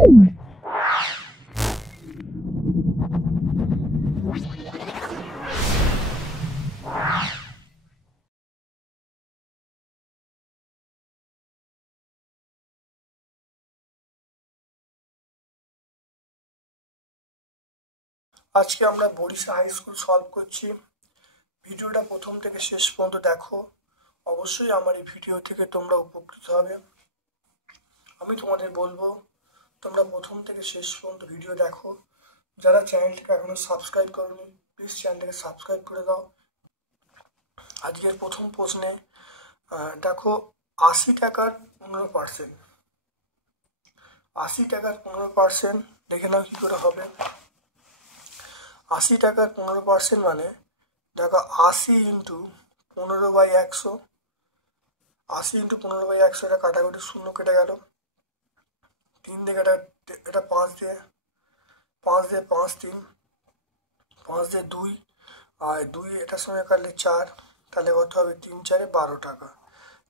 আজকে আমরা Barisha high school solve করছি। ভিডিওটা প্রথম থেকে শেষ পর্যন্ত দেখো, অবশ্যই আমার এই ভিডিও থেকে তোমরা উপকৃত হবে। আমি তোমাদের বলবো তোমরা প্রথম থেকে শেষ পর্যন্ত ভিডিও দেখো। যারা চ্যানেলটিকে এখনো সাবস্ক্রাইব করোনি, প্লিজ চ্যানেলটিকে সাবস্ক্রাইব করে দাও। আজকের প্রথম প্রশ্নে দেখো ৮০ টাকার 15%। ৮০ টাকার 15% দেখে নাও কি করে হবে। ৮০ টাকার 15% মানে দেখো ৮০ ইন্টু 15/100। ৮০ ইন্টু 15/100, এটা কাটাকুটি শূন্য কেটে গেল। 3 দিয়ে এটা 5 দিয়ে 5 দিয়ে 5 3 5 দিয়ে 2 আর 2 এটার সঙ্গে কাটলে 4, তাহলে কত হবে 3 4 12 টাকা।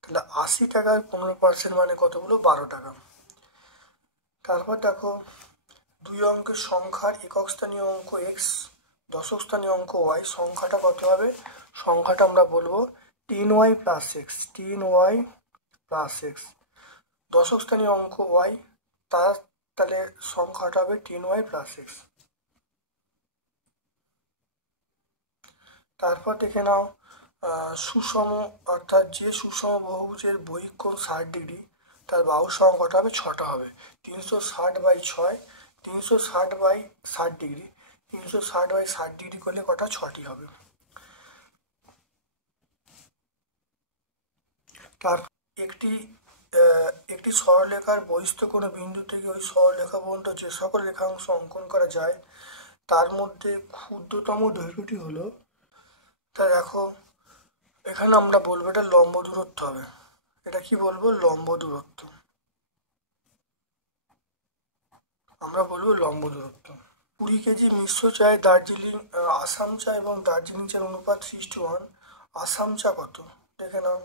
তাহলে ৮০ টাকার 15% মানে কতগুলো 12 টাকা। তারপর দেখো 2 অঙ্কের সংখ্যার একক স্থানীয় অঙ্ক x, দশক স্থানীয় অঙ্ক y, সংখ্যাটা কত হবে? সংখ্যাটা আমরা বলবো 10y plus x. 10y plus x দশক স্থানীয় অঙ্ক y, তাহলে সংখ্যাটা হবে 10y প্লাস এক্স। তারপর দেখে নাও সুষম, অর্থাৎ যে সুষম বহুভুজের বহিঃ কোণ 60 ডিগ্রি, তার বাহু সংখ্যাটা হবে 6টা হবে। 360/6, 360/60 ডিগ্রি, 360/60 ডিগ্রি করলে কটা 6টি হবে। তার একটি সরলরেখার বহিস্থ কোনো বিন্দু থেকে ওই সরলরেখা পর্যন্ত যে সকল রেখাংশ অঙ্কন করা যায় তার মধ্যে ক্ষুদ্রতম দৈর্ঘ্যটি হলো, তা দেখো এখানে আমরা বলবো এটা লম্ব দূরত্ব হবে। এটা কি বলবো? লম্ব দূরত্ব। আমরা বলবো লম্ব দূরত্ব। 20 কেজি মিশ্র চায় আসাম চা এবং দার্জিলিং চার অনুপাত 3:1। আসাম চা কত দেখে নাও।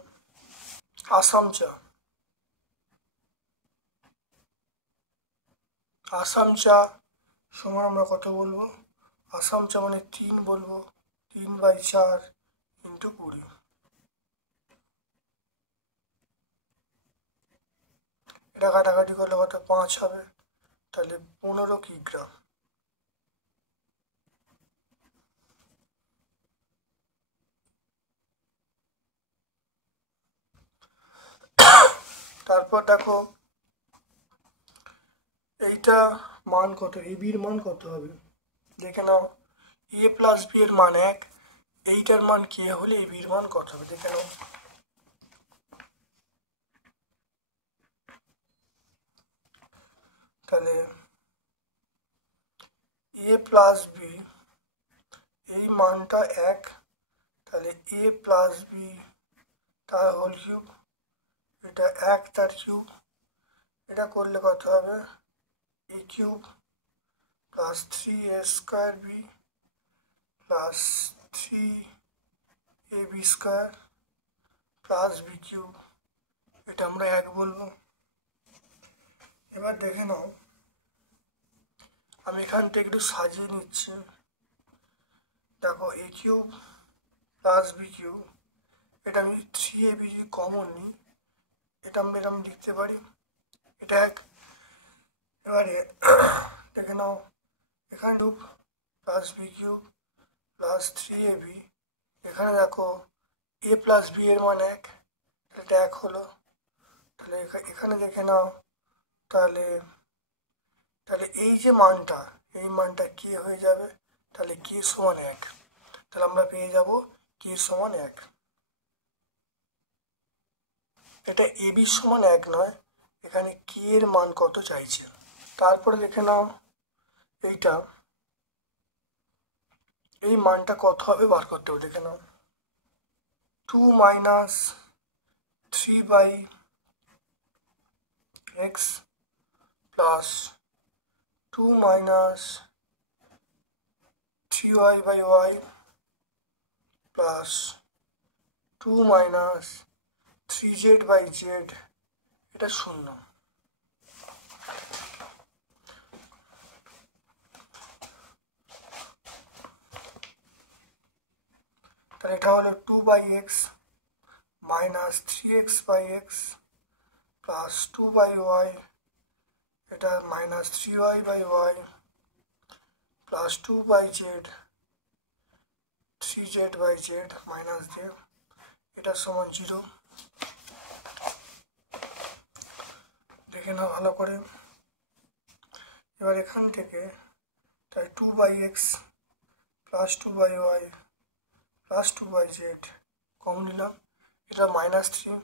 আসাম চা সমান আমরা কত বলবো? আসাম চা মানে 3 বলবো, 3/4 ইন্টু 20। এটা কাটাকাটি করলে কত 5 হবে, তাহলে 15 কিগ্রা। তারপর দেখো এইটা মান কত, এ বির মান কত হবে দেখে নাও। এ প্লাস বি এর মান 1, এইটার মান কে হলে এ বির মান কত হবে দেখে নাও। তাহলে এ প্লাস বি এই মানটা 1, তাহলে এ প্লাস বি তার হোল কিউব, এটা 1 তার কিউব, এটা করলে কত হবে A cube plus 3a² B plus 3ab² plus B cube, এটা আমরা 1 বলবো। এবার দেখে নাও, আমি এখান থেকে একটু সাজিয়ে নিচ্ছি। দেখো এ কিউব প্লাস বি কিউব, এটা আমি 3ab কমন নিই, এটা আমরা এরকম লিখতে পারি, এটা 1। এবারে দেখে নাও এখানে cube plus B cube plus 3ab, এখানে দেখো এ প্লাস বি এর মান 1, এটা 1 হলো। তাহলে এখানে দেখে নাও, তাহলে এই যে মানটা, এই মানটা কে হয়ে যাবে, তাহলে কে সমান 1, তাহলে আমরা পেয়ে যাব কে সমান 1। এটা এ বি সমান 1 নয়, এখানে কে এর মান কত চাইছে। তারপরে দেখে নাও এইটা, এই মানটা কত হবে বার করতে হবে দেখে নাও। 2 - 3/x plus 2 - 3y/y plus 2 - 3z/z, এটা 0। তাহলে এটা হলো 2/x minus 3x/x plus 2/y, এটা minus 3y/y plus 2/z 3z/z minus দিয়ে এটার সমান 0। দেখে নাও ভালো করে। এবার এখান থেকে তাই 2/x plus 2/y plus 2/z common নিলাম, এটা মাইনাস 3,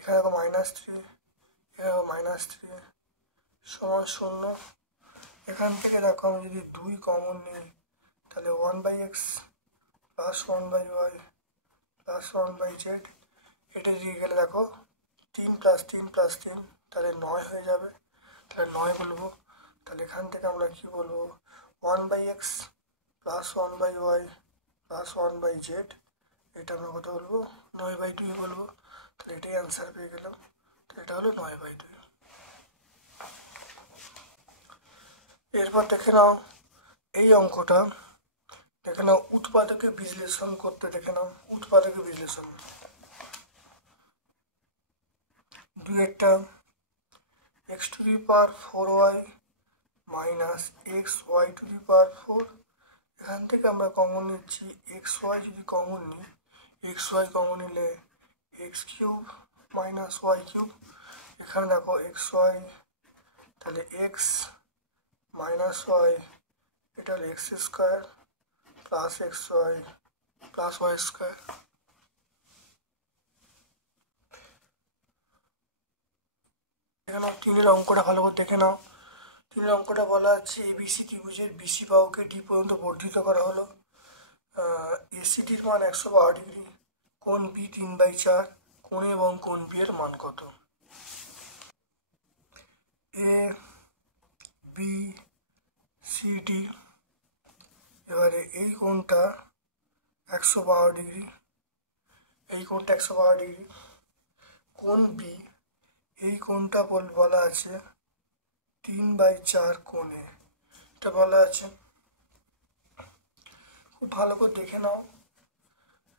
এখানে মাইনাস 3, এখানে মাইনাস 3 সমান 0। এখান থেকে দেখো আমি যদি 2 কমন নিই তাহলে 1/x plus 1/y plus 1/z, এটা দিয়ে গেলে দেখো 3 প্লাস 3 প্লাস 3 তাহলে 9 হয়ে যাবে, তাহলে 9 বলবো। তাহলে এখান থেকে আমরা কি বলবো 1/x plus 1/y plus 1/z, এটা আমরা কত বলবো 9/2 বলবো। তাহলে এটাই অ্যান্সার পেয়ে গেলাম, তাহলে এটা হলো 9/2। এরপর দেখে নাও এই অঙ্কটা, দেখে নাও উৎপাদকে বিশ্লেষণ করতে। দেখে নাও উৎপাদকে বিশ্লেষণ, দুইটা x⁴y মাইনাস xy⁴। এখান থেকে আমরা কমন নিচ্ছি xy, যদি কমন নিই xy কমন নিলে x³ মাইনাস y³, এখানে দেখো xy তাহলে x মাইনাস y, এটা হলো x² plus xy plus y²। এখানে 3-এর অঙ্কটা ভালো করে দেখে নাও। 3-এর অঙ্কটা বলা আছে ABC ত্রিভুজের BC বাহুকে D পর্যন্ত বর্ধিত করা হলো, ACDর মান 112 ডিগ্রি, কোণ B 3/4, কোণ এবং কোণ B এর মান কত? ABCD, এবারে এই কোণটা 112 ডিগ্রি, এই কোণটা 112 ডিগ্রি, কোণ B এই কোণটা বলা আছে 3/4 কোণে, এটা বলা আছে। খুব ভালো করে দেখে নাও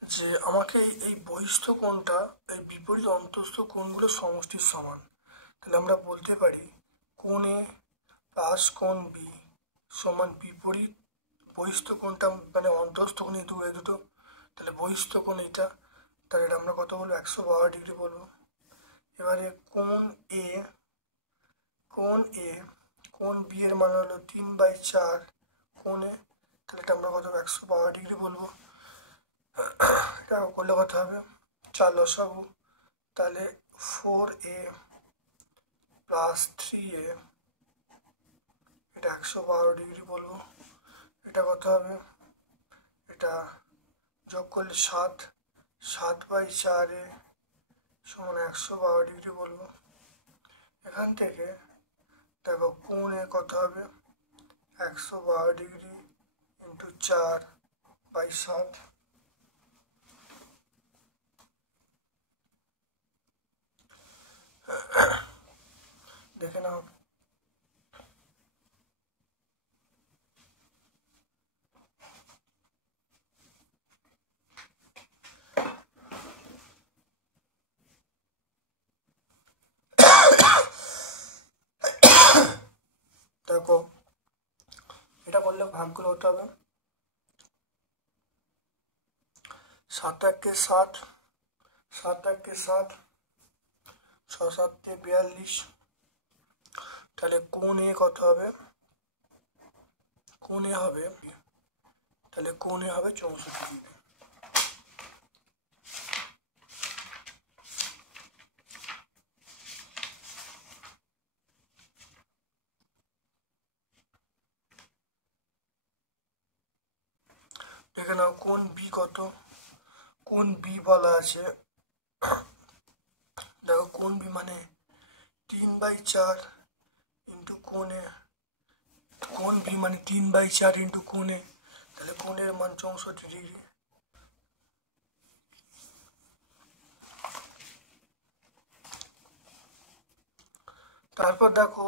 যে আমাকে এই বহিস্থ কোণটা এই বিপরীত অন্তস্থ কোণগুলো সমষ্টির সমান, তাহলে আমরা বলতে পারি কোণ A প্লাস কোণ B সমান বিপরীত বহিস্থ কোণটা মানে অন্তস্থ কোণ এই দুটো, তাহলে বহিস্থ কোণ এটা, তাহলে এটা আমরা কত বলবো 112 ডিগ্রি বলবো। এবারে কোণ A, কোণ B এর মান হলো 3/4 কোণে, তাহলে এটা আমরা কত 112 ডিগ্রি বলবো। এটা করলে কত হবে 4 লসাগু, তাহলে 4A প্লাস 3A, এটা 112 ডিগ্রি বলবো। এটা কত হবে, এটা যোগ করলে 7/4A সমান 112 ডিগ্রি বলবো। এখান থেকে দেখো কোণ A কত হবে 112 ডিগ্রি ইন্টু 4/7, দেখে নাও। দেখো এটা করলে ভাগগুলো হতে হবে 7×1 7, 7×1 7, 6×7 42, তাহলে কোণ A কত হবে, কোণ A হবে, তাহলে কোণ A হবে 64 ডিগ্রি। দেখে নাও কোণ B কত, কোণ B বলা আছে, দেখো কোণ B মানে 3/4 ইন্টু কোণ A, কোণ B মানে 3/4 ইন্টু কোণ A, তাহলে কোণের মান 64 ডিগ্রি। তারপর দেখো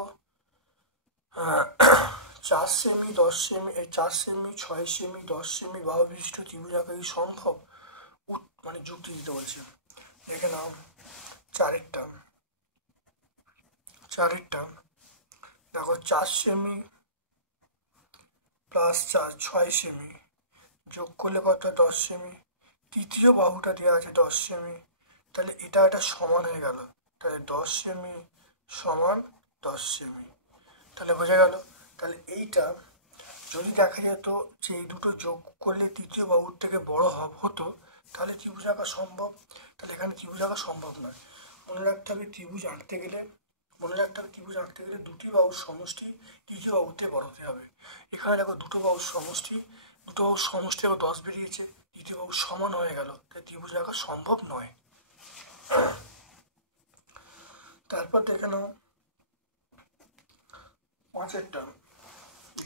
4 semi 10 semi 4 semi 6 semi 10 semi বাহু বিশিষ্ট ত্রিভুজ আঁকা কি সম্ভব? মানে যুক্তি দিতে বলছে। দেখে নাও চারের টার্ম দেখো 4 সেমি প্লাস 6 সেমি যোগ করলে কত 10 সেমি, তৃতীয় বাহুটা দেওয়া আছে 10 সেমি, তাহলে এটা একটা সমান হয়ে গেল, তাহলে 10 সেমি সমান 10 সেমি, তাহলে বোঝা গেল। তাহলে এইটা যদি দেখা যেত যে এই দুটো যোগ করলে তৃতীয় বাহুর থেকে বড় হতো, তাহলে ত্রিভুজ আঁকা সম্ভব। তাহলে এখানে ত্রিভুজ আঁকা সম্ভব নয়। মনে রাখতে হবে ত্রিভুজ আঁকতে গেলে দুটি বাহুর সমষ্টি তৃতীয় বাহুতে বড় হতে হবে। এখানে দেখো দুটো বাহুর সমষ্টি আবার 10 বেরিয়েছে, তৃতীয় বাহু সমান হয়ে গেল, তাই ত্রিভুজ আঁকা সম্ভব নয়। তারপর দেখে নাও 5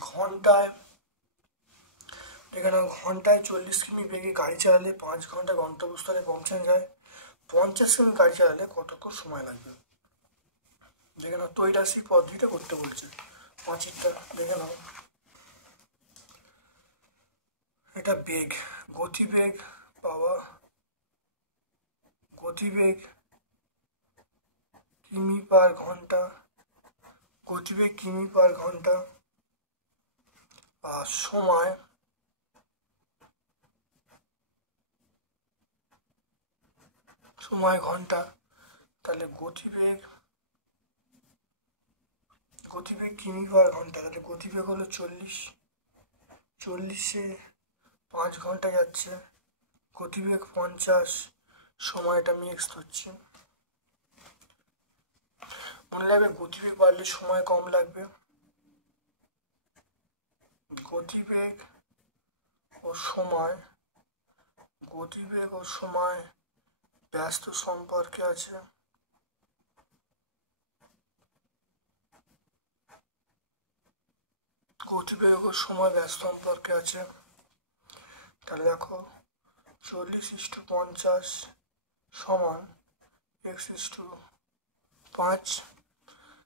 ঘন্টায়, দেখে নাও ঘন্টায় 40 কিমি বেগে গাড়ি চালালে 5 ঘন্টা গন্তব্যস্থলে পৌঁছানো যায়, 50 কিমি গাড়ি চালালে কতক্ষণ সময় লাগবে? দেখে নাও ত্রৈরাশিক পদ্ধতিতে করতে বলছে। 5 দেখে নাও, এটা বেগ, গতিবেগ কিমি পার ঘন্টা, গতিবেগ কিমি পার ঘন্টা, আর সময় ঘন্টা। তাহলে গতিবেগ কিমি পার ঘন্টা, তাহলে গতিবেগ হলো 40 5 ঘন্টা যাচ্ছে, গতিবেগ 50, সময়টা আমি এক্স ধরছি। মনে রাখবে গতিবেগ বাড়লে সময় কম লাগবে। গতিবেগ ও সময় ব্যস্ত সম্পর্কে আছে। গতিবেগ ও সময় ব্যস্ত সম্পর্কে আছে। তাহলে দেখো 40:50 সমান x/5।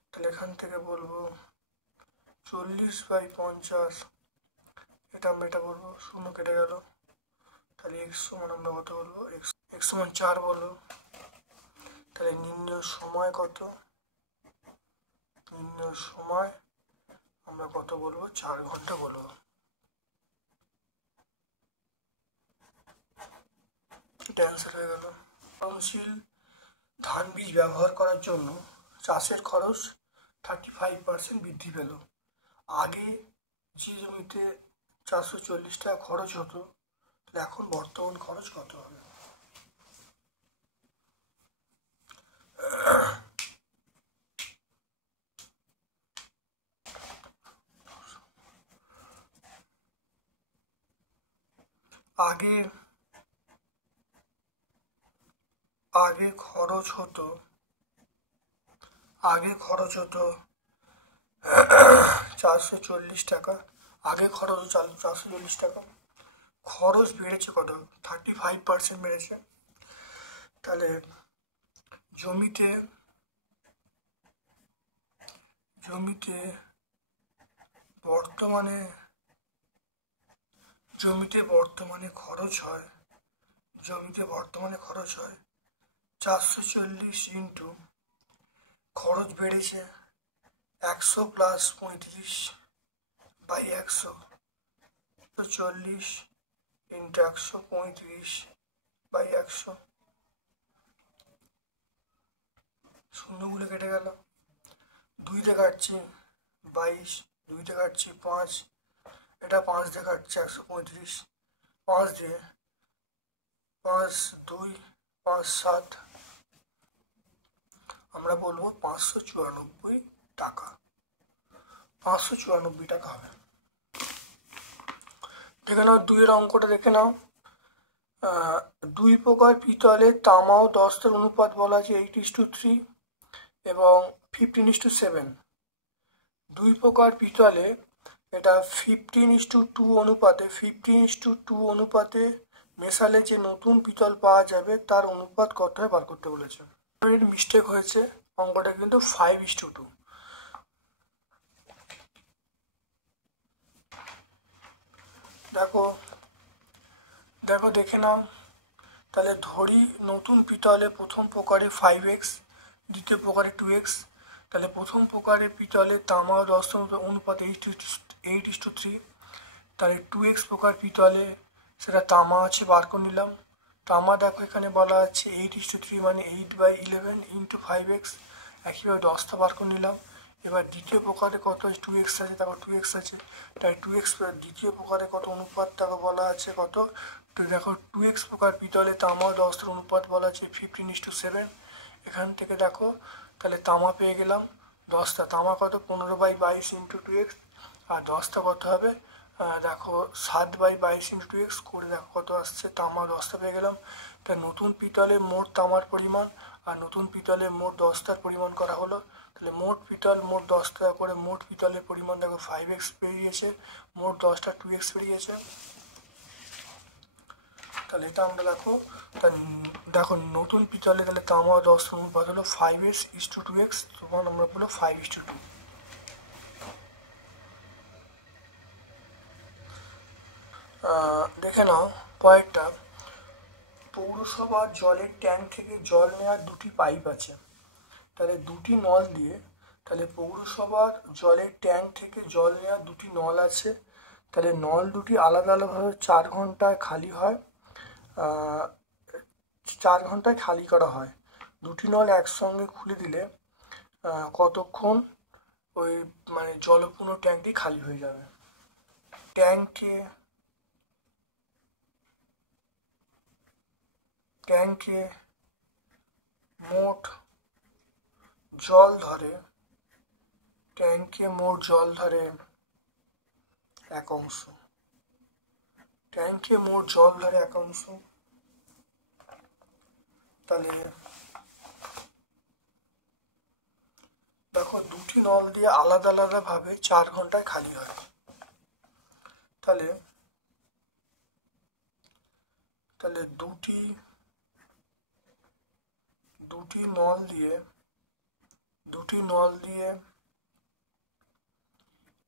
তাহলে এখান থেকে বলবো 40/50, এটা বলবো, 0 কেটে গেল, তাহলে x সমান আমরা কত বলবো, x সমান 4 বলবো। তাহলে নির্ণয় সময় কত? নির্ণয় সময় আমরা কত বলবো, 4 ঘন্টা বলবো। এটা অ্যান্সার হয়ে গেল। ফলনশীল ধান বীজ ব্যবহার করার জন্য চাষের খরচ 35% বৃদ্ধি পেল। আগে যে জমিতে 440 টাকা খরচ হতো, তাহলে এখন বর্তমান খরচ কত হবে? আগে খরচ হতো 440 টাকা, খরচ বেড়েছে কত? 35% বেড়েছে। তাহলে জমিতে বর্তমানে খরচ হয় 440 ইন্টু খরচ বেড়েছে 100 প্লাস 35/100, 40 ইন্টু 135/100, শূন্যগুলো কেটে গেল, 2 দিয়ে কাটছি 22, 2 দিয়ে কাটছি 5, এটা 5 দিয়ে কাটছে 135, 5 দিয়ে 5 2 5 7, আমরা বলবো 594 টাকা। 594 টাকা হবে। দেখে নাও 2 অঙ্কটা দেখে নাও। 2 প্রকার পিতলের তামা ও দস্তার অনুপাত বলা আছে 8:3 এবং 15:7। 2 প্রকার পিতলে এটা 15:2 অনুপাতে মেশালে যে নতুন পিতল পাওয়া যাবে তার অনুপাত কত হয় বার করতে বলেছে। মিস্টেক হয়েছে, অঙ্কটা কিন্তু 5:2। দেখো দেখো দেখে নাও। তাহলে ধরি নতুন পিতলে প্রথম প্রকারে 5x, দ্বিতীয় প্রকারে 2x। তাহলে প্রথম প্রকারের পিতলে তামা ও দস্তার অনুপাত 8:3। তাহলে 2x প্রকার পিতলে সেটা তামা আছে, বার করে নিলাম। তামা দেখো এখানে বলা আছে 8:3 মানে 8/11 ইন্টু 5x। একইভাবে দস্তা বার করে নিলাম। এবার দ্বিতীয় প্রকারে কত 2x আছে, তারপর 2x আছে, তাই 2x দ্বিতীয় প্রকারে কত অনুপাত তাকে বলা আছে কত। তো দেখো 2x প্রকার পিতলে তামা ও দস্তার অনুপাত বলা আছে 15:7। এখান থেকে দেখো তাহলে তামা পেয়ে গেলাম। দস্তা তামা কত 15/22 ইন্টু 2x, আর দস্তা কত হবে দেখো 7/22 ইন্টু 2x করে দেখো কত আসছে, তামা দস্তা পেয়ে গেলাম। তাই নতুন পিতলে মোট তামার পরিমাণ আর নতুন পিতলে মোট দস্তার পরিমাণ করা হলো। তাহলে মোট পিতল মোট দস্তা করে মোট পিতলের পরিমাণ দেখো 5x বেরিয়েছে, মোট দস্তা 2x বেরিয়েছে। তাহলে এটা আমরা দেখো নতুন পিতলে তাহলে তামা ও দস্তার অনুপাত হলো 5s:2x, তখন আমরা বলবো 5:2। দেখে নাও পরেরটা। পৌরসভার জলের ট্যাঙ্ক থেকে জল নেওয়ার দুটি পাইপ আছে, তাহলে দুটি নল দিয়ে, তাহলে পৌরসভার জলের ট্যাঙ্ক থেকে জল নেওয়ার দুটি নল আছে, তাহলে নল দুটি আলাদা আলাদাভাবে 4 ঘন্টায় খালি হয়, 4 ঘন্টায় খালি করা হয়। দুটি নল একসঙ্গে খুলে দিলে কতক্ষণ ওই মানে জলপূর্ণ ট্যাঙ্কটি খালি হয়ে যাবে। ট্যাঙ্কে মোট জল ধরে 1 অংশ। ট্যাঙ্কে মোট জল ধরে 1 অংশ। তাহলে দেখো দুটি নল দিয়ে আলাদা আলাদা ভাবে 4 ঘন্টায় খালি হয়। তাহলে দুটি নল দিয়ে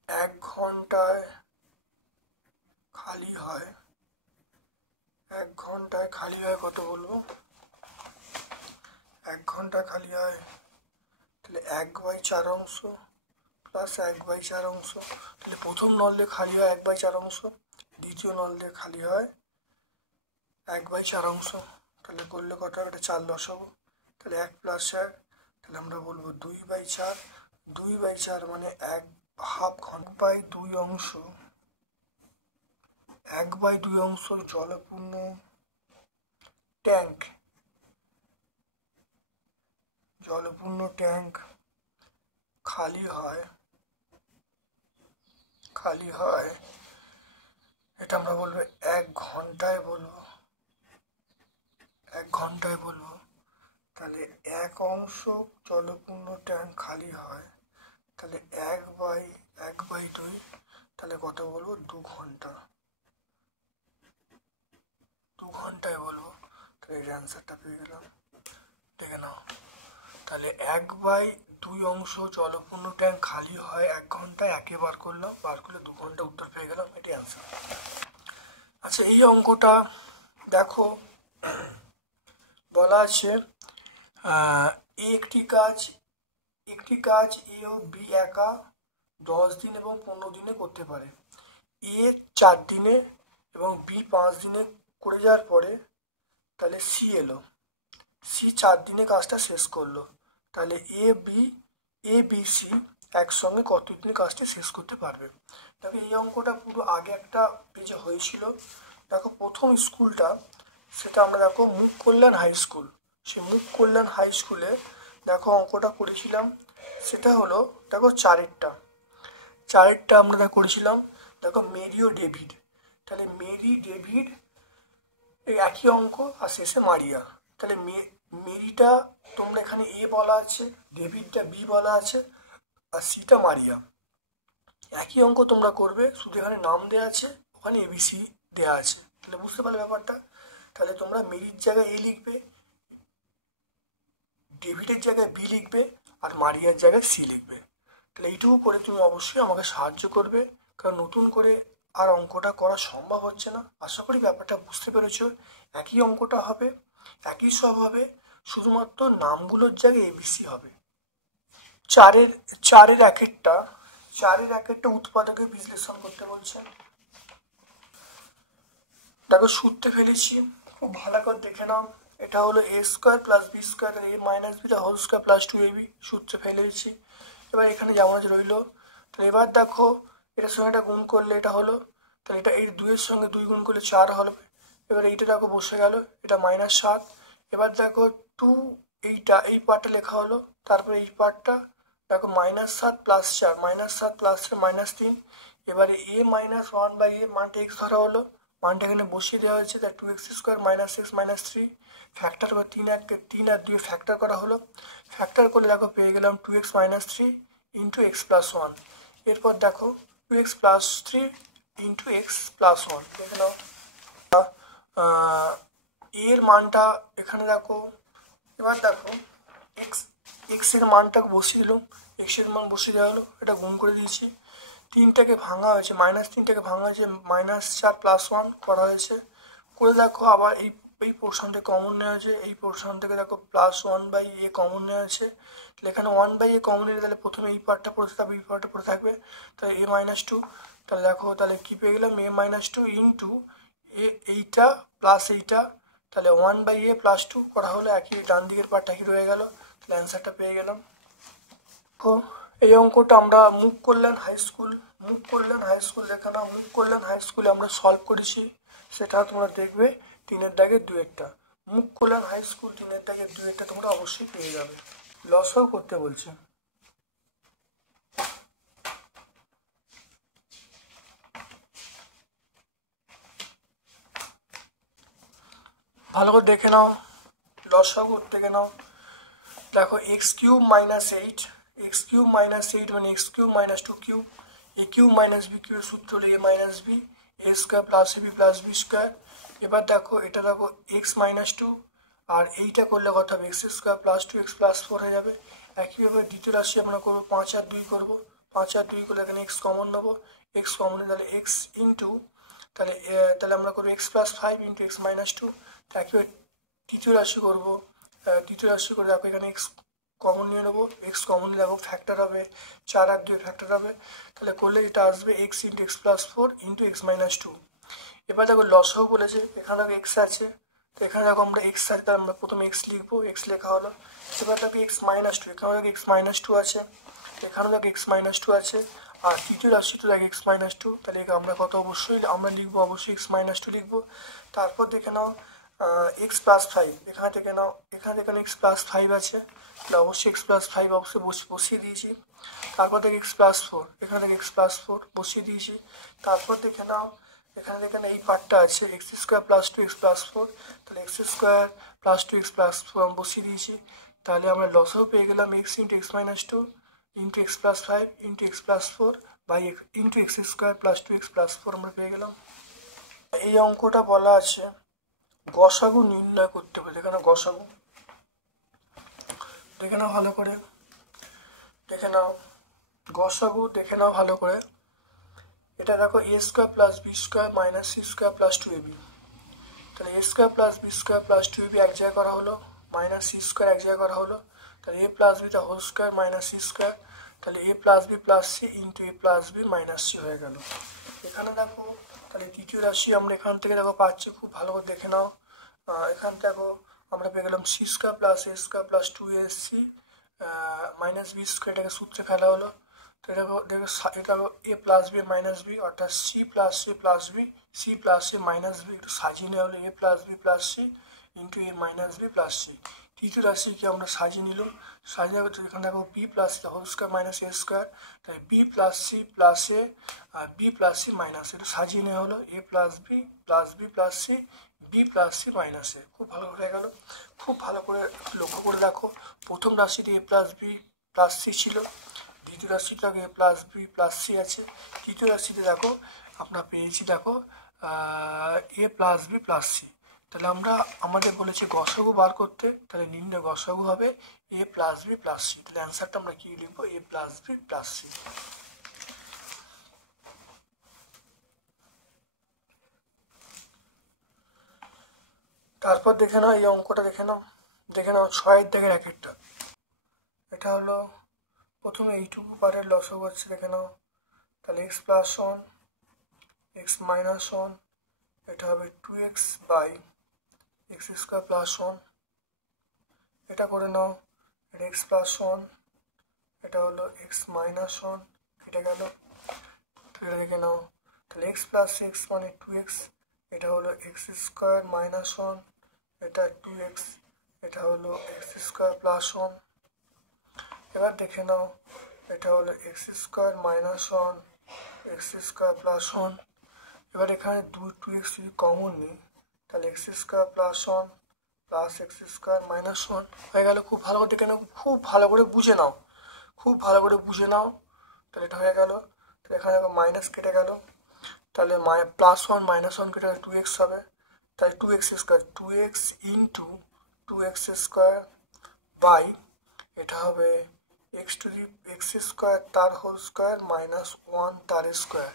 1 ঘন্টায় খালি হয়। 1 ঘন্টায় খালি হয় কত বলবো, 1 ঘন্টায় খালি হয় তাহলে 1/4 অংশ প্লাস 1/4 অংশ। তাহলে প্রথম নল দিয়ে খালি হয় 1/4 অংশ, দ্বিতীয় নল দিয়ে খালি হয় 1/4 অংশ। তাহলে করলে কত হবে, এটা 4 লসাগু, তাহলে 1 + 1, তাহলে আমরা বলবো 2/4। 2/4 মানে 1/2 ঘন্টা। 1/2 অংশ 1/2 অংশ জলপূর্ণ ট্যাঙ্ক খালি হয়, এটা আমরা বলবো 1 ঘন্টায় বলবো। তাহলে 1 অংশ জলপূর্ণ ট্যাঙ্ক খালি হয়, তাহলে 1/2, তাহলে কত বলবো 2 ঘন্টা। 2 ঘন্টায় বলবো, তাহলে এর অ্যান্সারটা পেয়ে গেলাম। দেখে নাও তাহলে 1/2 অংশ জলপূর্ণ ট্যাঙ্ক খালি হয় 1 ঘন্টায়, একে বার করলাম, বার করলে 2 ঘন্টা উত্তর পেয়ে গেলাম, এটি অ্যান্সার। আচ্ছা এই অঙ্কটা দেখো বলা আছে একটি কাজ এ ও বি একা 10 দিন এবং 15 দিনে করতে পারে। এ 4 দিনে এবং বি 5 দিনে করে যাওয়ার পরে তাহলে সি এলো, সি 4 দিনে কাজটা শেষ করলো। তাহলে এ বি সি একসঙ্গে কত দিনে কাজটা শেষ করতে পারবে। দেখো এই অঙ্কটা পুরো আগে একটা পেজে হয়েছিল। দেখো প্রথম স্কুলটা সেটা আমরা দেখো মুখ কল্যাণ হাই স্কুল, সেই মুখ কল্যাণ হাই স্কুলে দেখো অঙ্কটা করেছিলাম। সেটা হলো দেখো 4-এরটা আমরা করেছিলাম। দেখো মেরি ও ডেভিড, তাহলে মেরি ডেভিড এই একই অঙ্ক, আর শেষে মারিয়া। তাহলে মেরিটা তোমরা এখানে এ বলা আছে, ডেভিডটা বি বলা আছে, আর সিটা মারিয়া। একই অঙ্ক তোমরা করবে, শুধু এখানে নাম দেওয়া আছে, ওখানে এবিসি দেওয়া আছে। তাহলে বুঝতে পারলে ব্যাপারটা। তাহলে তোমরা মেরির জায়গায় এ লিখবে, ডেভিডের জায়গায় বি লিখবে, আর মারিয়ার জায়গায় সি লিখবে। তাহলে এইটুকু করে তুমি অবশ্যই আমাকে সাহায্য করবে, কারণ নতুন করে আর অঙ্কটা করা সম্ভব হচ্ছে না। আশা করি ব্যাপারটা বুঝতে পেরেছ। একই অঙ্কটা হবে, একই সব হবে, শুধুমাত্র নামগুলোর জায়গায় এবিসি হবে। চারের চারের এক একটা উৎপাদকে বিশ্লেষণ করতে বলছেন। দেখো সূত্রে ফেলেছি, খুব ভালো করে দেখে নাও। এটা হলো A square plus B square, A minus B whole square plus 2ab সূত্রে ফেলেছি। এবার এখানে যেমন আছে রইলো। তাহলে এবার দেখো এটার সঙ্গে এটা গুণ করলে এটা হলো, তাহলে এটা এই 2-এর সঙ্গে 2 গুণ করলে 4 হবে। এবার এইটা দেখো বসে গেল, এটা -7। এবার দেখো 2, এই পার্টটা লেখা হলো, তারপরে এই পার্টটা দেখো -7 প্লাস 4, -7 প্লাস 4 -3। এবারে a -1/a মানটা x ধরা হলো, মানটা এখানে বসিয়ে দেওয়া হয়েছে, তাই 2x² -x -3 ফ্যাক্টর করে 3 আর 2 ফ্যাক্টর করা হলো। ফ্যাক্টর করে দেখো পেয়ে গেলাম 2x - 3 ইন্টু x + 1। এরপর দেখো 2x + 3 ইন্টু x + 1 দেখে নাও। এর মানটা এখানে দেখো, এবার দেখো এক্স এর মানটা বসিয়ে দিলাম, এক্স এর মান বসিয়ে দেওয়া হলো, এটা গুণ করে দিয়েছি। 3টাকে ভাঙা হয়েছে, -3টাকে ভাঙা হয়েছে, -4 + 1 করা হয়েছে। করে দেখো আবার এই পোর্শনটা কমন নেওয়া হয়েছে, এই পোর্শন থেকে দেখো +1/a কমন নেওয়া হয়েছে। তাহলে এখানে 1/a কমন নিলে তাহলে প্রথমে এই পার্টটা পড়ে থাকবে, এই পার্টটা পড়ে থাকবে, তাহলে a-2। তাহলে দেখো তাহলে কি পেয়ে গেলাম, a-2 ইন্টু এইটা প্লাস এইটা, তাহলে 1/a + 2 করা হলো, একই ডান দিকের পার্টটা একই রয়ে গেল। তাহলে অ্যান্সারটা পেয়ে গেলাম। তো এই অঙ্কটা আমরা মুভ করলেন হাই স্কুল দেখে নাও, মুভ করলেন হাই স্কুলে আমরা সলভ করেছি, সেটা তোমরা দেখবে 3-এর দাগের 2-একটা। মুভ করলেন হাই স্কুল 3-এর দাগের 2-একটা তোমরা অবশ্যই পেয়ে যাবে। লসও করতে বলছে। ভালো করে দেখে নাও, লসাগু দেখে নাও। দেখো x³ - 8, x³ - 8 মানে x³ - 2³ a³ - b³ এর সূত্র হলো a - b a² + ab + b²। এবার দেখো এটা দেখো x - 2, আর এইটা করলে কত হবে, x² + 2x + 4 হয়ে যাবে। একইভাবে দ্বিতীয় রাশি আমরা করবো 5 আর 2 করবো, 5 আর 2 করলে এখানে x কমন নেবো, x কমন নিলে তাহলে x ইন্টু, তাহলে আমরা করবো x + 5 ইন্টু x - 2। একইভাবে তৃতীয় রাশি করবো, তৃতীয় রাশি করে দেখো এখানে x কমন নিয়ে নেবো, x কমন নিয়ে দেখো ফ্যাক্টর হবে, 4 আর 2 ফ্যাক্টর হবে, তাহলে করলে এটা আসবে x into x + 4 into x - 2। এবার দেখো লসও বলেছে, এখানে দেখো x আছে, তো এখানে দেখো আমরা x আছে, তাহলে আমরা প্রথমে x লিখবো, x লেখা হলো। এবার দেখো x - 2, এখানে দেখো x - 2 আছে, এখানে দেখো x - 2 আছে, আর তৃতীয় রাশি তো দেখো x - 2, তাহলে আমরা কত অবশ্যই আমরা লিখবো, অবশ্যই x - 2 লিখবো। তারপর দেখে নাও x + 5, এখানে দেখে নাও, এখানে x + 5 আছে, তাহলে অবশ্যই x + 5 অবশ্যই বসিয়ে দিয়েছি। তারপর দেখে x + 4, এখানে দেখে x + 4 বসিয়ে দিয়েছি। তারপর দেখে নাও এখানে এই পার্টটা আছে x² + 2x + 4, তাহলে x² + 2x + 4 বসিয়ে দিয়েছি। তাহলে আমরা লসও পেয়ে গেলাম x into x - 2 into x + 5 into x + 4 by into x² + 2x + 4 আমরা পেয়ে গেলাম। এই অঙ্কটা বলা আছে গসাগু নির্ণয় করতে বলে, এখানে গসাগু দেখে নাও ভালো করে, দেখে নাও গসাগু দেখে নাও ভালো করে। এটা দেখো a² + b² - c² + 2ab, তাহলে a² + b² + 2ab এক জায়গায় করা হলো, -c² এক জায়গায় করা হলো, তাহলে a + b তা হোল স্কোয়ার -c², তাহলে a + b + c into a + b - c হয়ে গেল। এখানে দেখো তাহলে তৃতীয় রাশি আমরা এখান থেকে দেখো পাচ্ছি, খুব ভালো করে দেখে নাও। এখান দেখো আমরা পেয়ে গেলাম c² + a² + 2ac -b², এটাকে সূত্রে ফেলা হলো। তো এটা দেখো এটা a + b - b অর্থাৎ c + a + b, c + a - b, একটু সাজিয়ে নেওয়া হলো a + b + c into a - b + c। তৃতীয় রাশিকে আমরা সাজিয়ে নিলাম, সাজিয়ে এখানে দেখো b + c whole square -a², তাই b + c + a R b + c - এটা সাজিয়ে নেওয়া হলো a + b + b + c b + c - a। খুব ভালো হয়ে গেল। খুব ভালো করে লক্ষ্য করে দেখো, প্রথম রাশিতে a + b + c ছিল, দ্বিতীয় রাশিতে a + b + c আছে, তৃতীয় রাশিতে দেখো আমরা পেয়েছি দেখো a + b + c। তাহলে আমরা আমাদের বলেছে গসাগু বার করতে, তাহলে নির্ণয় গসাগু হবে a + b + c। তাহলে অ্যান্সারটা আমরা কি লিখবো, a + b + c। তারপর দেখে নাও এই অঙ্কটা দেখে নাও 6-এর দাগের একেরটা। এটা হলো প্রথমে এইটুকু পার্টের লসগু হচ্ছে, দেখে নাও। তাহলে x plus one X minus one, এটা হবে 2x বাই এক্স স্কোয়ার প্লাস ওয়ান। এটা করে নাও, এটা এক্স প্লাস ওয়ান, এটা হলো এক্স মাইনাস ওয়ান, কেটে গেল। এটা দেখে নাও, তাহলে এক্স প্লাস এক্স মানে 2x, এটা হলো এক্স স্কোয়ার মাইনাস ওয়ান, এটা 2x, এটা হলো এক্স স্কোয়ার প্লাস ওয়ান। এবার দেখে নাও, এটা হলো x square minus one x square plus one. এবার এখানে 2x যদি কমন নিই, তাহলে x square plus one plus x square minus one হয়ে গেল। খুব ভালো করে দেখে নাও, খুব ভালো করে বুঝে নাও, খুব ভালো করে বুঝে নাও। তাহলে এটা হয়ে গেল। তাহলে এখানে দেখো মাইনাস কেটে গেল, তাহলে প্লাস ওয়ান মাইনাস ওয়ান কেটে গেলে 2x হবে। তাহলে 2x square 2x into 2x square by এটা হবে এক্স স্কোয়ার তার হোল স্কোয়ার মাইনাস ওয়ান তার স্কোয়ার।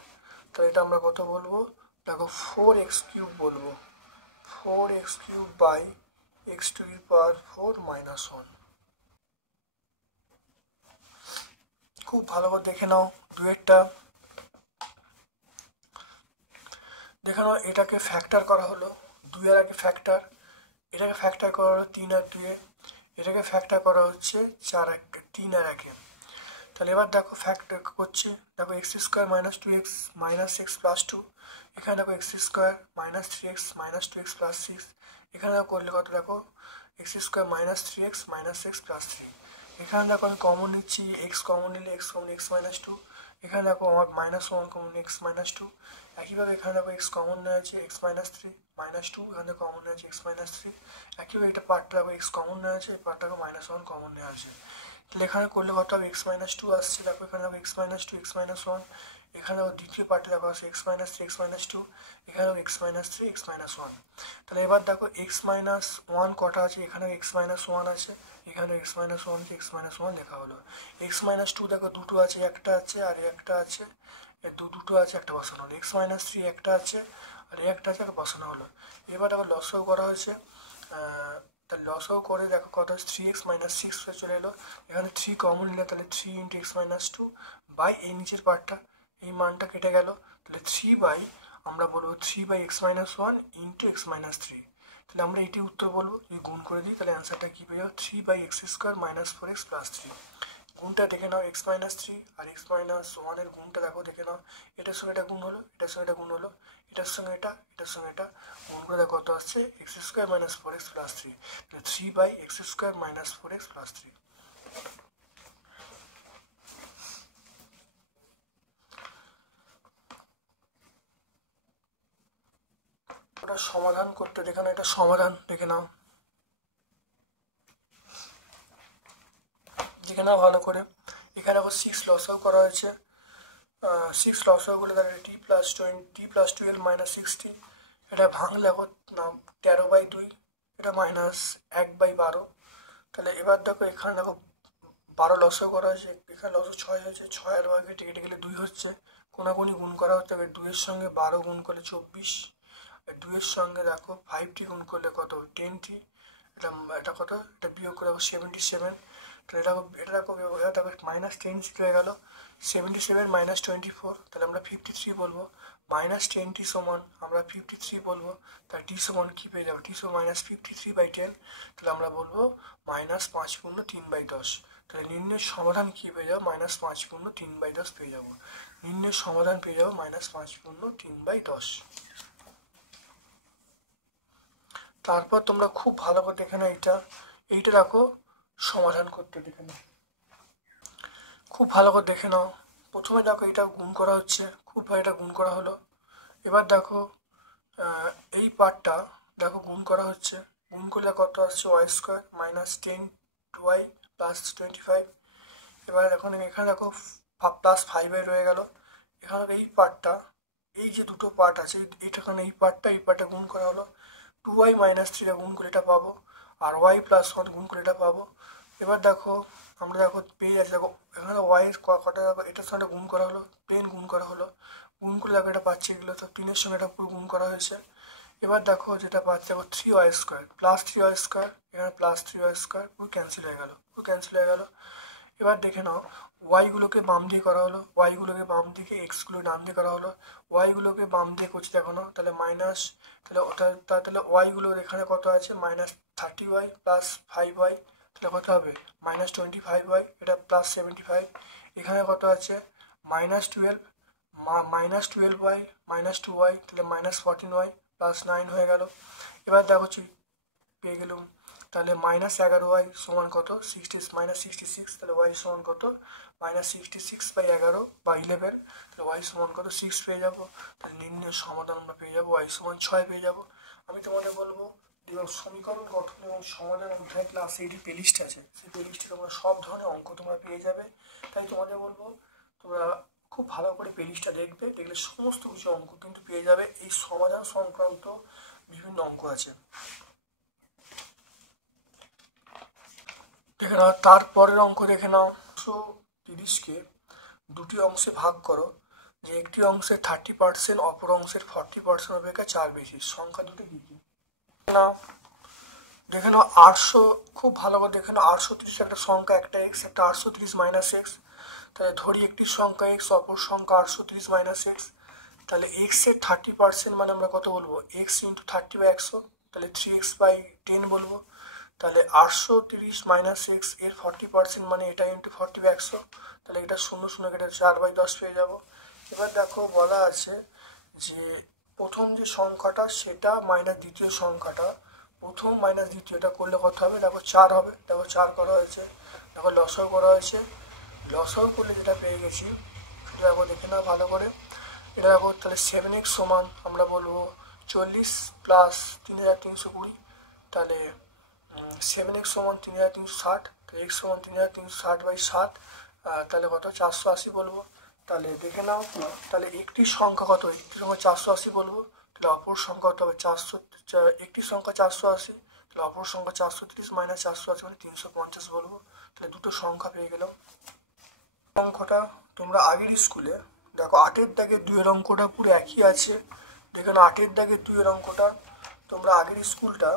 তাহলে এটা আমরা কত বলবো, দেখো 4x কিউব বলবো, 4x cube by X to the power 4 minus one. খুব ভালো করে দেখে নাও দুয়েরটা। দেখে নাও এটাকে ফ্যাক্টর করা হলো 2 এর আগে ফ্যাক্টর, এটাকে ফ্যাক্টর করা হলো 3 আর 2-এ, এটাকে ফ্যাক্টর করা হচ্ছে 3 আর 1-এ। তাহলে এবার দেখো ফ্যাক্টর করছি, দেখো x square minus 2x minus x plus 2, এখানে দেখো x square minus 3x minus 2x plus 6, এখানে দেখো করলে কত, দেখো x square minus 3x minus x plus 3। এখানে দেখো আমি কমন নিচ্ছি, এক্স কমন নিলে এক্স কমন এক্স মাইনাস 2, এখানে দেখো আমার minus one common x minus 2। একইভাবে এখানে দেখো এক্স কমন নেওয়া আছে এক্স মাইনাস 3 মাইনাস 2, এখানে দেখো কমন নেওয়া আছে এক্স মাইনাস 3। একইভাবে এটা পার্টটা দেখো এক্স কমন নেওয়া আছে, এই পার্টটাকে মাইনাস ওয়ান কমন নেওয়া আছে। তাহলে এখানে করলে কত হবে, এক্স মাইনাস 2 আসছে, দেখো এখানে দেখো এক্স মাইনাস 2 এক্স মাইনাস 1, এখানে দেখো দ্বিতীয় পার্টে দেখো আছে এক্স মাইনাস 3 এক্স মাইনাস 2, এখানে এক্স মাইনাস 3 এক্স মাইনাস 1। তাহলে এবার দেখো এক্স মাইনাস 1 কটা আছে, এখানে এক্স মাইনাস 1 আছে, এখানে এক্স মাইনাস 1 এক্স মাইনাস 1 লেখা হলো। এক্স মাইনাস 2 দেখো দুটো আছে, একটা আছে আর একটা আছে, দুটো আছে একটা বসানো হলো। এক্স মাইনাস 3 একটা আছে আর একটা আছে একটা বসানো হলো। এবার দেখো লসও করা হয়েছে, তাহলে লসও করে দেখো কত হচ্ছে 3x মাইনাস 6 হয়ে চলে এলো। এখানে 3 কমন নিলে তাহলে 3 ইন্টু এক্স মাইনাস 2 বাই এই নিচের পার্টটা, এই মানটা কেটে গেল। তাহলে 3 বাই আমরা বলবো 3 by X minus 1 into X minus 3। তাহলে আমরা এটি উত্তর বলবো, যদি গুণ করে দিই তাহলে অ্যান্সারটা কী পেয়ে যাবো, 3 by X square minus 4x plus 3। গুণটা দেখে নাও, এক্স মাইনাস 3 আর এক্স মাইনাস 1-এর গুণটা দেখো, দেখে নাও এটার সঙ্গে এটা গুণ হলো, এটার সঙ্গে এটা গুণ হলো, এটার সঙ্গে এটা, এটার সঙ্গে এটা গুণ করে দেখো কত আসছে, x square minus 4x plus 3। তাহলে 3 by X square minus 4x plus 3। ওটা সমাধান করতে দেখে নাও, এটা সমাধান দেখে নাও, দেখে নাও ভালো করে। এখানে আবার 6 লসও করা হয়েছে, 6 লসও করলে তাহলে টি প্লাস 12 মাইনাস 60, এটা ভাঙলে এখন না 13/2, এটা মাইনাস 1/12। তাহলে এবার দেখো এখানে দেখো 12 লসও করা হয়েছে, এখানে লসও 6 হয়েছে, 6 আর 12 কেটে গেলে 2 হচ্ছে, কোনাকুনি গুণ করা হতে হবে, 2-এর সঙ্গে 12 গুণ করলে 24, 2-এর সঙ্গে দেখো 5টি গুণ করলে কত 10টি, এটা কত, এটা বিয়োগ করে দেখো 77। তাহলে এটা দেখো মাইনাস 10 হয়ে গেল, 77 মাইনাস 24, তাহলে আমরা 53 বলবো। মাইনাস 10টি সমান আমরা 53 বলবো, তাহলে টি সমান কী পেয়ে যাবো, টি সমান মাইনাস 53/10, তাহলে আমরা বলবো মাইনাস 5×3/10। তাহলে নির্ণয়ের সমাধান কী পেয়ে যাবো, মাইনাস 5×3/10 পেয়ে যাবো। নির্ণয়ের সমাধান পেয়ে যাবো মাইনাস 5×3/10। তারপর তোমরা খুব ভালো করে দেখে নাও, এইটা দেখো সমাধান করতে দেখে নাও, খুব ভালো করে দেখে নাও। প্রথমে দেখো এটা গুণ করা হচ্ছে, খুব ভালো এটা গুণ করা হলো। এবার দেখো এই পার্টটা দেখো গুণ করা হচ্ছে, গুণ করলে কত আসছে Y square minus 10y plus 25। এবার এখন এখানে দেখো প্লাস 5 রয়ে গেল। এখানে এই পার্টটা, এই যে দুটো পার্ট আছে এইটাখানে এই পার্টটা গুণ করা হলো, 2y মাইনাস 3 গুণ করে এটা পাবো, আর y প্লাস 1 গুণ করে এটা পাবো। এবার দেখো আমরা দেখো পেয়ে যাচ্ছি, দেখো এখানে ওয়াই কটা দেখো এটার সঙ্গে গুণ করা হলো, 10 গুণ করা হলো, গুণ করে দেখো এটা পাচ্ছি, এগুলো তো 3-এর সঙ্গে এটা পুরো গুণ করা হয়েছে। এবার দেখো যেটা পাচ্ছি, দেখো 3y² প্লাস 3y², এখানে প্লাস 3y² পুরো ক্যান্সেল হয়ে গেল, পুরো ক্যান্সেল হয়ে গেল। এবার দেখে নাও ওয়াইগুলোকে বাম দিয়ে করা হলো, ওয়াইগুলোকে বাম দিকে, এক্সগুলো ডান দিয়ে করা হলো। ওয়াইগুলোকে বাম দিয়ে করছি দেখো না, তাহলে মাইনাস, তাহলে ওয়াইগুলোর এখানে কত আছে, -30y প্লাস 5y, তাহলে কত হবে -25y, এটা প্লাস 75। এখানে কত আছে -12, -12y -2y, তাহলে -14y প্লাস 9 হয়ে গেল। এবার দেখো পেয়ে গেলুম, তাহলে -11y সমান কত, -66, তাহলে y সমান কত -66/11 বা 11, তাহলে y সমান কত 6 পেয়ে যাবো। তাহলে নির্ণয় সমাধান আমরা পেয়ে যাবো y সমান 6 পেয়ে যাবো। আমি তোমাদের বলবো সমীকরণ গঠন এবং সমাধান অধ্যায় ক্লাস 8 প্লেলিস্ট আছে, সেই প্লেলিস্টে তোমরা সব ধরনের অঙ্ক তোমরা পেয়ে যাবে। তাই তোমাদের বলবো তোমরা খুব ভালো করে প্লেলিস্টটা দেখবে, দেখলে সমস্ত কিছু অঙ্ক কিন্তু পেয়ে যাবে। এই সমাধান সংক্রান্ত বিভিন্ন অঙ্ক আছে। দেখে নাও তারপরের অঙ্ক দেখে নাও, 130কে দুটি অংশে ভাগ করো, যে একটি অংশের 30%, অপর অংশের 40% অপেক্ষা 4 বেশি, সংখ্যা দুটি কি কি? না দেখে নাও 800, খুব ভালো করে দেখে নাও 830 একটা সংখ্যা, একটা এক্স, একটা 830 মাইনাস এক্স। তাহলে ধরি একটি সংখ্যা এক্স, অপর সংখ্যা 830 মাইনাস এক্স। তাহলে এক্স এর 30% মানে আমরা কত বলবো, এক্স ইন্টু 30/100, তাহলে 3x/10 বলবো। তাহলে 830 মাইনাস এক্স এর 40% মানে এটা ইন্টু 40/100, তাহলে এটা 0 কেটে 4/10 পেয়ে যাব। এবার দেখো বলা আছে যে প্রথম যে সংখ্যাটা সেটা মাইনাস দ্বিতীয় সংখ্যাটা, প্রথম মাইনাস দ্বিতীয়টা করলে কত হবে, দেখো 4 হবে। দেখো 4 করা হয়েছে, দেখো লসাও করা হয়েছে, লসাও করলে যেটা পেয়ে গেছি সেটা দেখো দেখে না ভালো করে। এটা দেখো তাহলে 7x সমান আমরা বলবো 40 প্লাস 3320, তাহলে 7x সমান 3360, এক্স সমান 3360/7, তাহলে কত 480 বলবো। তাহলে দেখে নাও, তাহলে একটি সংখ্যা কত, একটি সংখ্যা 480 বলবো, তাহলে অপর সংখ্যা কত হবে 400, একটি সংখ্যা 480, তাহলে অপর সংখ্যা 430 মাইনাস 480 মানে 350 বলবো। তাহলে দুটো সংখ্যা পেয়ে গেল। অঙ্কটা তোমরা আগের স্কুলে দেখো 8-এর দাগে 2-এর অঙ্কটা পুরো একই আছে। দেখো 8-এর দাগে 2-এর অঙ্কটা তোমরা আগের স্কুলটা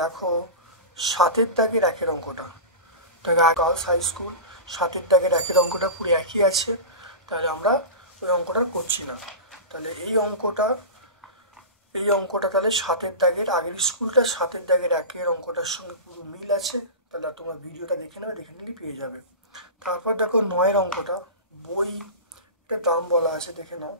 দেখো 7-এর দাগের 1-এর অঙ্কটা, দেখো গার্লস হাই স্কুল 7-এর দাগের 1-এর অঙ্কটা পুরো একই আছে। তাহলে আমরা ওই অঙ্কটা করছি না। তাহলে এই অঙ্কটা তাহলে 7-এর দাগের আগের স্কুলটা 7-এর দাগের 1-এর অঙ্কটার সঙ্গে পুরো মিল আছে। তাহলে তোমরা ভিডিওটা দেখে নেবে, দেখে নিলেই পেয়ে যাবে। তারপর দেখো 9-এর অঙ্কটা, বইটার দাম বলা আছে দেখে নাও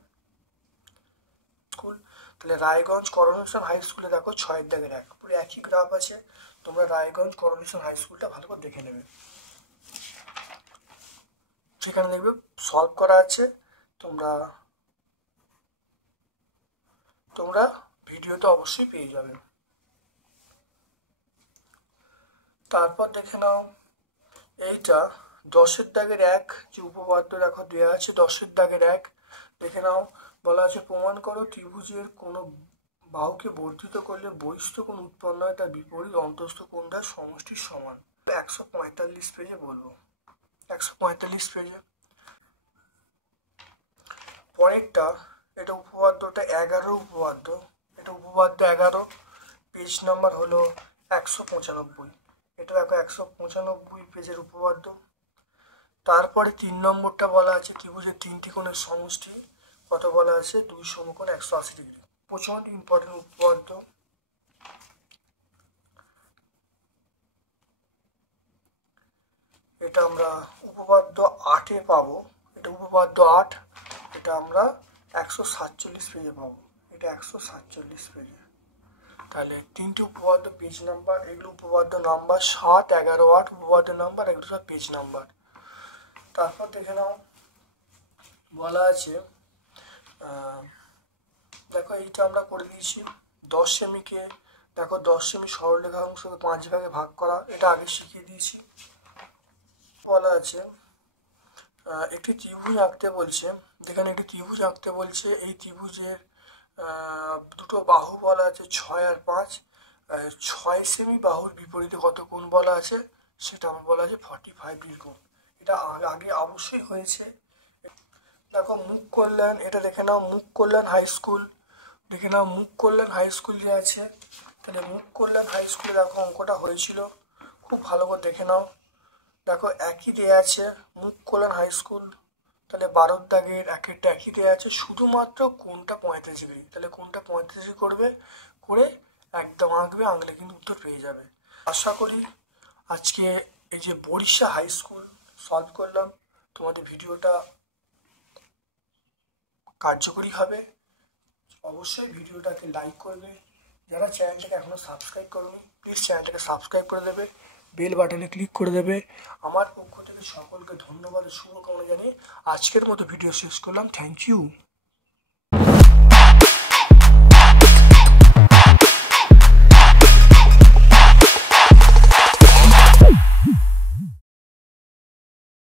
স্কুল, তাহলে রায়গঞ্জ করোনেশন হাই স্কুলে দেখো 6-এর দাগের 1, পুরো একই গ্রাফ আছে। তোমরা রায়গঞ্জ করোনেশন হাই স্কুলটা ভালো করে দেখে নেবে, সেখানে দেখবে সলভ করা আছে। তোমরা ভিডিওতে অবশ্যই পেয়ে যাবে। তারপর দেখে নাও এইটা 10-এর দাগের 1 যে উপপাদ্য দেখো দেওয়া আছে, 10-এর দাগের 1 দেখে নাও বলা আছে প্রমাণ করো ত্রিভুজের কোনো বাহুকে বর্ধিত করলে বহিস্থ কোণ উৎপন্ন হয়, তার বিপরীত অন্তস্থ কোণটা সমষ্টির সমান। 145 পেজে বলবো, 145 পেজে। পরেরটা এটা উপপাদ্যটা 11 উপপাদ্য, এটা উপপাদ্য 11, পেজ নাম্বার হলো 195। এটা দেখো 195 পেজের উপপাদ্য। তারপরে 3 নম্বরটা বলা আছে ত্রিভুজের 3টি কোণের সমষ্টি কত বলা আছে, 2 সমকোণ 180 ডিগ্রি, প্রচন্ড ইম্পর্টেন্ট উপপাদ্য। এটা আমরা উপপাদ্য 8-এ পাবো, এটা উপপাদ্য 8, এটা আমরা 147 পেজে পাবো, এটা 147 পেজে। তাহলে 3টি উপপাদ্য পেজ নাম্বার, এগুলো উপপাদ্য নাম্বার 7, 11, 8 উপপাদ্য নাম্বার, এগুলো সব পেজ নাম্বার। তারপর দেখে নাও বলা আছে দেখো এইটা আমরা করে দিয়েছি 10 সেমিকে, দেখো 10 সেমি সরলরেখাংশকে 5 ভাগে ভাগ করা, এটা আগে শিখিয়ে দিয়েছি। বলা আছে একটি ত্রিভুজ আঁকতে বলছে, যেখানে একটি ত্রিভুজ আঁকতে বলছে, এই ত্রিভুজের দুটো বাহু বলা আছে 6 আর 5, 6 সেমি বাহুর বিপরীতে কত কোণ বলা আছে, সেটা আমার বলা আছে 45 ডিগ্রি কোণ। এটা আগে অবশ্যই হয়েছে। দেখো মুখ কল্যাণ, এটা দেখে নাও মুখ কল্যাণ হাই স্কুল দেখে নাও মুখ কল্যাণ হাই স্কুল যে আছে, তাহলে মুখ কল্যাণ হাই স্কুলে দেখো অঙ্কটা হয়েছিল, খুব ভালো করে দেখে নাও। দেখো একই দেওয়া আছে মুখ কল্যাণ হাই স্কুল, তাহলে 12 দাগের একেরটা একই দেওয়া আছে, শুধুমাত্র কোনটা 35°, তাহলে কোনটা 35 করবে, করে একদম আঁকবে, আঁকলে কিন্তু উত্তর পেয়ে যাবে। আশা করি আজকে এই যে বরিশা হাই স্কুল সলভ করলাম, তোমাদের ভিডিওটা কার্যকরী হবে। অবশ্যই ভিডিওটাকে লাইক করবে, যারা চ্যানেলটাকে এখনও সাবস্ক্রাইব করোনি প্লিজ চ্যানেলটাকে সাবস্ক্রাইব করে দেবে, বেল বাটনে ক্লিক করে দেবে। আমার পক্ষ থেকে সকলকে ধন্যবাদ ও শুভকামনা জানিয়ে আজকের মতো ভিডিও শেষ করলাম। Thank you.